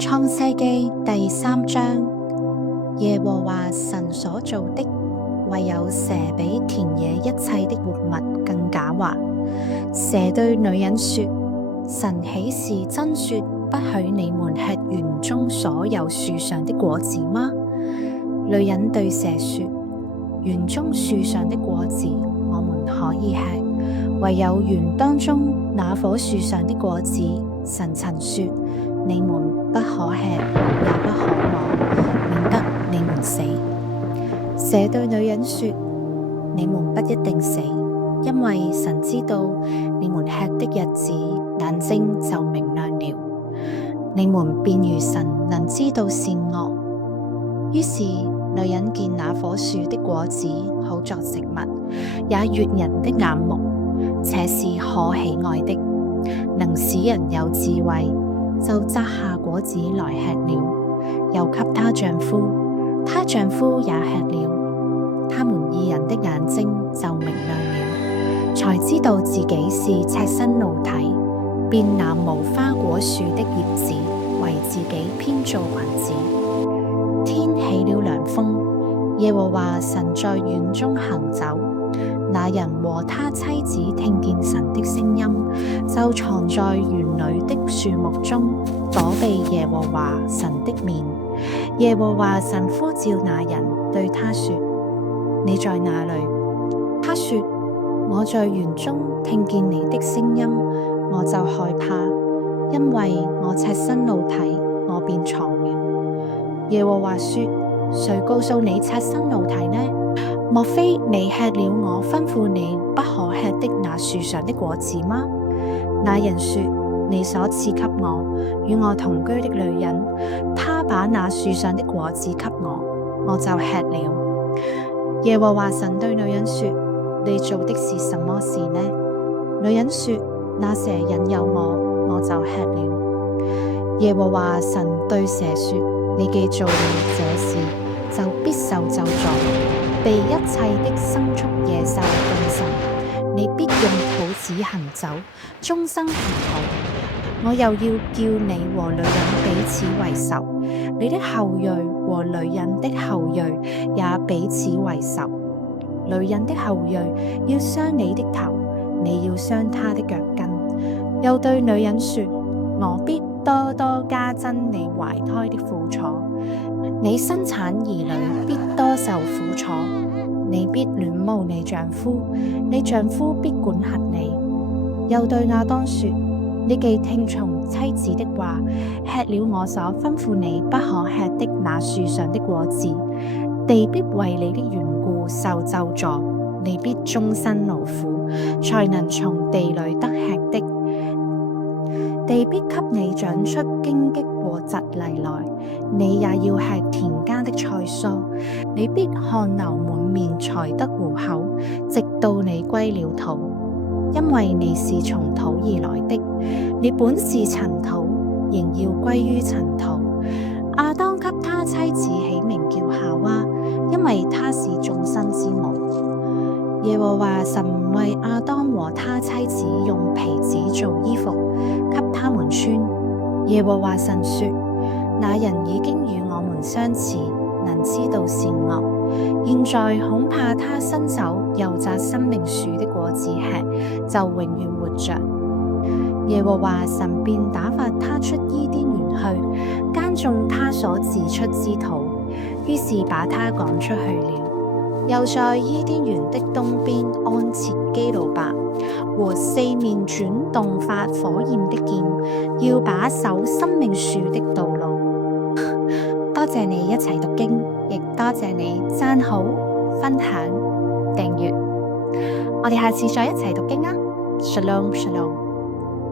創世記第3章，耶和華神所造的，唯有蛇比田野一切的活物更狡猾。蛇對女人說：神豈是真說不許你們吃園中所有樹上的果子嗎？女人對蛇說：園中樹上的果子我們可以吃，唯有園當中那棵樹上的果子，神曾說你們不可吃，也不可摸，免得你們死。蛇對女人說：你們不一定死，因為神知道你們吃的日子，眼睛就明亮了，你們便如神，能知道善惡。於是女人見那棵樹的果子好作食物，也悅人的眼目，且是可喜愛的，能使人有智慧，就摘下果子來吃了，又給她丈夫，她丈夫也吃了。他們二人的眼睛就明亮了，才知道自己是赤身露體，便拿無花果樹的葉子為自己編造裙子。天起了涼風，耶和華神在園中行走，那人和他妻子聽見神的聲音，就藏在園裡的樹木中，躲避耶和華神的面。耶和華神呼召那人，對他說：你在哪裡？他說：我在園中聽見你的聲音，我就害怕，因為我赤身露體，我便藏了。耶和華說：誰告訴你赤身露體呢？莫非你吃了我吩咐你不可吃的那樹上的果子嗎？那人說：你所賜給我與我同居的女人，她把那樹上的果子給我，我就吃了。耶和華神對女人說：你做的是什麼事呢？女人說：那蛇引誘我，我就吃了。耶和華神對蛇說：你既做了這事，就必受咒詛，被一切的牲畜野獸禁神。你必用肚子行走，終生吃土。我又要叫你和女人彼此為仇，你的後裔和女人的後裔也彼此為仇。女人的後裔要傷你的頭，你要傷她的腳跟。又對女人說：我必多多加增你懷胎的苦楚，你生產兒女必多受苦楚。你必戀慕你丈夫，你丈夫必管轄你。又對亞當說：你既聽從妻子的話，吃了我所吩咐你不可吃的那樹上的果子，地必為你的緣故受咒詛，你必終身勞苦，才能從地裡得吃的。地必給你長出荊棘和蒺藜來，你也要吃田間的菜蔬。你必汗流滿面才得糊口，直到你歸了土，因為你是從土而來的，你本是塵土，仍要歸於塵土。亞當給他妻子起名叫夏娃，因為她是眾生之母。耶和華神為亞當和他妻子用皮子做衣服，給他們穿。耶和華神說：那人已經與我們相似，能知道善惡。現在恐怕他伸手又摘生命樹的果子吃，就永遠活着。耶和華神便打發他出伊甸園去，耕種他所自出之土，於是把他趕出去了。又在伊甸園的東邊安設基路伯和四面轉動發火焰的劍，要把守生命樹的道路。多謝你一齊讀經，亦多謝你讚好、分享、訂閱。我哋下次再一齊讀經啊！Shalom Shalom。